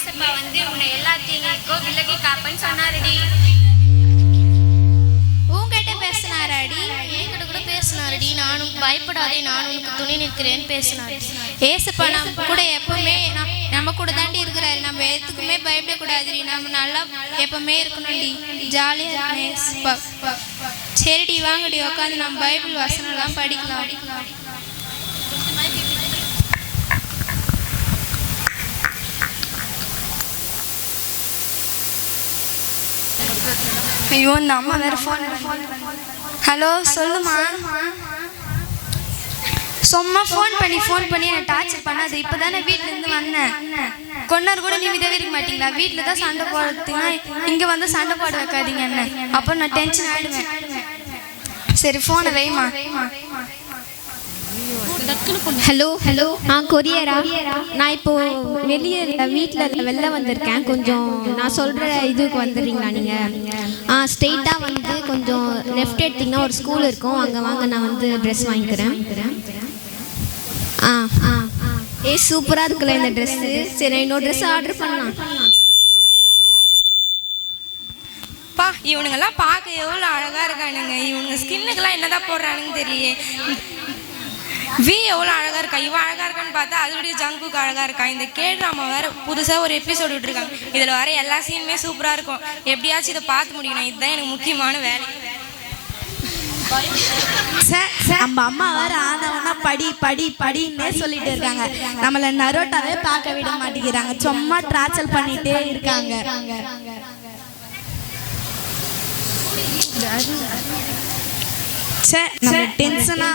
ஏசப்பா வந்து உன்னை எல்லா தீங்குக்கும் விலகி காப்பன்னு சொன்னாருடி. உன்கிட்ட பேசினாராடி? என்கிட்ட கூட பேசினாரடி. நானும் பயப்படாதே, நான் உனக்கு துணை நிற்கிறேன்னு பேசினார். ஏசப்பா நம்ம கூட எப்பவுமே நம்ம கூட தாண்டி இருக்கிறாரு. நம்ம எதுக்குமே பயப்படக்கூடாதுடி. நம்ம நல்லா எப்பவுமே இருக்கணும்டி, ஜாலியா இருக்கணும். சரிடி வாங்கடி, உட்காந்து நம்ம பைபிள் வசனம்லாம் படிக்கலாம். ஐயோ இந்த அம்மா வேற ஃபோன். ஹலோ சொல்லுமா. சும்மா ஃபோன் பண்ணி என்னை டார்ச்சர் பண்ணாது. இப்போ தானே வீட்டிலேருந்து வந்தேன். கொண்டாரு கூட நிமிதாவே இருக்க மாட்டீங்களா? வீட்டில் தான் சண்டை போடுறதுன்னா இங்கே வந்து சண்டை போட வைக்காதீங்க என்ன. அப்போ நான் டென்ஷன் ஆகிடுவேன். சரி ஃபோனை வைமா. Hello hello கொரியரா? நான் இப்போ வெளியே வீட்டில் வெளில வந்திருக்கேன். கொஞ்சம் நான் சொல்கிற இதுக்கு வந்துடுறீங்களா நீங்கள்? ஸ்ட்ரெயிட்டாக வந்து கொஞ்சம் லெஃப்ட் எடுத்திங்கன்னா ஒரு ஸ்கூல் இருக்கும், அங்கே வாங்க, நான் வந்து ட்ரெஸ் வாங்கிக்கிறேன். சூப்பராக இருக்குல்ல இந்த ட்ரெஸ்ஸு. சரி இன்னொரு ட்ரெஸ் ஆர்டர் பண்ணலாம். பா இவனுங்கெல்லாம் பார்க்க எவ்வளோ அழகாக இருக்கானுங்க. இவனுங்க ஸ்கின்னுக்கெல்லாம் என்னதான் போடுறானுன்னு தெரியலையே. வி எவ்வளோ அழகாக இருக்கா. இவன் அழகாக இருக்கான்னு பார்த்தா அதோடைய ஜங்குக்கு அழகாக இருக்கா. இந்த கேட்ராமா வேறு புதுசாக ஒரு எபிசோடு விட்டுருக்காங்க. இதில் வர எல்லா சீனுமே சூப்பராக இருக்கும். எப்படியாச்சும் இதை பார்த்து முடியணும். இதுதான் எனக்கு முக்கியமான வேலை. நம்ம அம்மா வேற ஆனவனா படி படி படின்னே சொல்லிட்டு இருக்காங்க. நம்மள நரோட்டாவே பார்க்க விட மாட்டேங்கிறாங்க. சும்மா டார்ச்சர் பண்ணிட்டே இருக்காங்க. நம்ம டென்ஷனா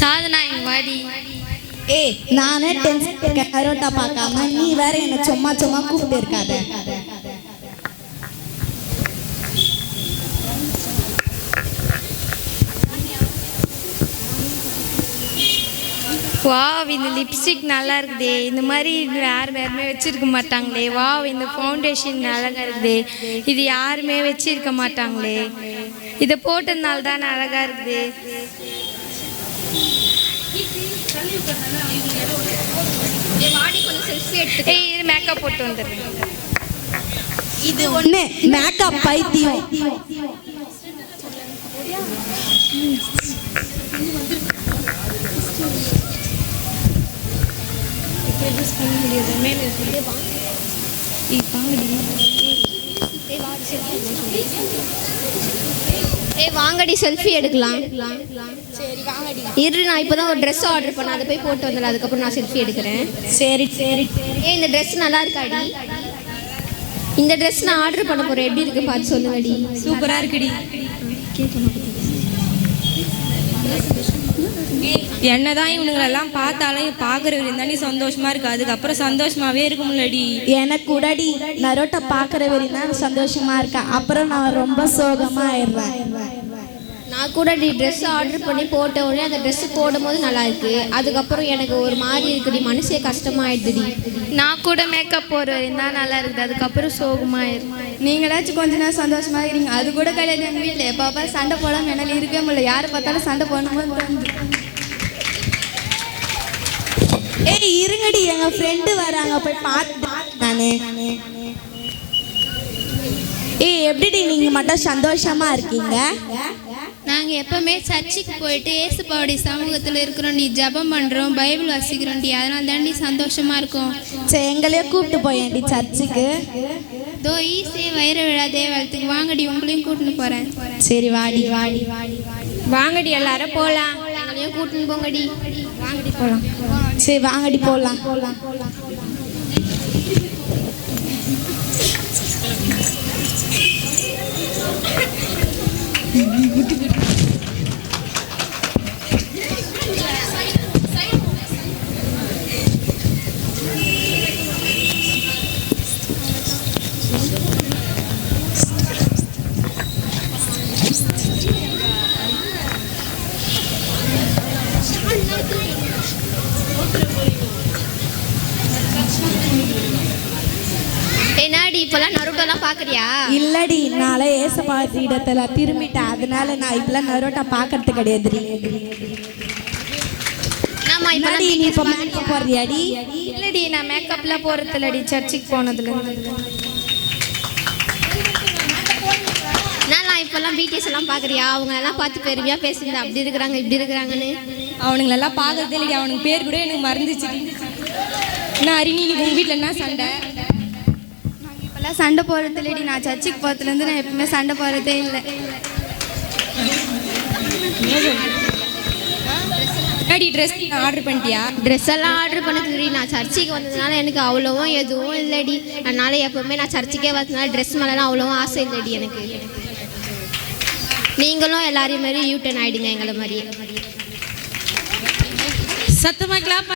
சாதனா இங்க வாடி. நானே டென்ஷன் நரோட்டா பார்க்காம நீ வேற என்ன சும்மா சும்மா கூப்பிட்டு இருக்காத. வாவ் இந்த லிப்ஸ்டிக் நல்லா இருக்குதே. இந்த மாதிரி யாருமே வச்சிருக்க மாட்டாங்களே. வாவ் இந்த ஃபவுண்டேஷன் அழகா இருக்குதே. இது யாருமே வச்சிருக்க மாட்டாங்களே. இதை போட்டதுனால தான் அழகா இருக்குது. இது மேக்கப் போட்டு வந்துடுறேன். இது ஒண்ணு மேக்கப் பைத்தியம். வாங்கடி செல்ஃபி எடுக்கலாம். இரு நான் இப்போதான் ஒரு ட்ரெஸ் ஆர்டர் பண்ணேன், அதை போய் போட்டு வந்துடலாம். அதுக்கப்புறம் நான் செல்ஃபி எடுக்கிறேன். சரி சரி. இந்த ட்ரெஸ் நல்லா இருக்காடி. இந்த ட்ரெஸ் நான் ஆர்டர் பண்ண போறேன். எப்படி இருக்கு பார்த்து சொல்லுங்கடி. சூப்பராக இருக்குடி. என்னதான் இவனுங்களெல்லாம் பார்த்தாலும் பார்க்குறவர் இருந்தாலே சந்தோஷமா இருக்கு. அதுக்கப்புறம் சந்தோஷமாவே இருக்க முடியலடி. எனக்கு கூடடி நரோட்டா பார்க்குற வரையும் சந்தோஷமா இருக்கேன். அப்புறம் நான் ரொம்ப சோகமா ஆயிடுறேன். நான் கூட ட்ரெஸ் ஆர்டர் பண்ணி போட்ட உடனே அந்த ட்ரெஸ் போடும்போது நல்லா இருக்கு. அதுக்கப்புறம் எனக்கு ஒரு மாதிரி இருக்குடி, மனசே கஷ்டமாயிடுதுடி. நான் கூட மேக்கப் போடுற வரையும் தான் நல்லா இருக்குது. அதுக்கப்புறம் சோகமாயிரும். நீங்களாச்சும் கொஞ்ச நேரம் சந்தோஷமா இருக்கீங்க. அது கூட கிடையாது. எங்கள் வீட்டில் எப்போ சண்டை போடாமல் என்னால் இருக்கவே முடியல. யாரை பார்த்தாலும் சண்டை போடணுமோ. இருங்கடி, எங்க ஃப்ரெண்டு வராங்க, போய் பார்த்து நானு. எப்படிடி நீங்க மட்டும் சந்தோஷமா இருக்கீங்க? நாங்கள் எப்பவுமே சர்ச்சுக்கு போயிட்டு ஏசுப்பாவுடைய சமூகத்தில் இருக்கிறோம். ஜபம் பண்ணுறோம், பைபிள் வாசிக்கிறோம். அதனால தாண்டி சந்தோஷமா இருக்கும். சரி எங்களையே கூப்பிட்டு போயேன்டி சர்ச்சுக்கு. தோ ஈஸியே வைர விழா தேவாலயத்துக்கு வாங்கடி, உங்களையும் கூட்டின்னு போகிறேன். சரி வாடி வாடி வாடி வாங்கடி எல்லாரும் போகலாம். எங்களையும் கூட்டின்னு போங்கடி. வாங்கடி போகலாம். சரி வாங்கடி போகலாம். இப்போல்லாம் நருட்டோலாம் பார்க்குறியா? இல்லடி, நாளை ஏசப்பா இடத்துல திரும்பிட்டேன், அதனால நான் இப்பெல்லாம் நரோட்டா பார்க்கறது கிடையாது. நாம நீ இப்போ மேக்கப் போடுறியாடி? இல்லடி, நான் மேக்கப்லாம் போகிறது இல்லடி, சர்ச்சுக்கு போனதுலேருந்து. நான் இப்போல்லாம் பிடிஎஸ் எல்லாம் பார்க்குறியா? அவங்க எல்லாம் பார்த்து பெருமையாக பேசுங்க, அப்படி இருக்கிறாங்க இப்படி இருக்கிறாங்கன்னு. அவனுங்களெல்லாம் பார்க்கறதே இல்லடி, அவனுக்கு பேர் கூட எனக்கு மறந்துச்சு. நான் அரிணி, உங்கள் வீட்டில் என்ன சண்டை? இப்போல்லாம் சண்டை போடுறது இல்லடி, நான் சர்ச்சுக்கு போகிறதுலேருந்து நான் எப்பவுமே சண்டை போடுறதே இல்லை. முன்னாடி ட்ரெஸ் ஆர்டர் பண்ணிட்டியா? ட்ரெஸ் எல்லாம் ஆர்டர் பண்ணதுடி, நான் சர்ச்சுக்கு வந்ததுனால எனக்கு அவ்வளோவும் எதுவும் இல்லடி. அதனால எப்போவுமே நான் சர்ச்சுக்கே வந்ததுனால ட்ரெஸ் மேலாம் அவ்வளோவும் ஆசை இல்லடி எனக்கு. நீங்களும் எல்லாரையும் மாதிரி யூட்டன் ஆகிடுங்க எங்களை மாதிரியே. சத்தமாக கிளாப்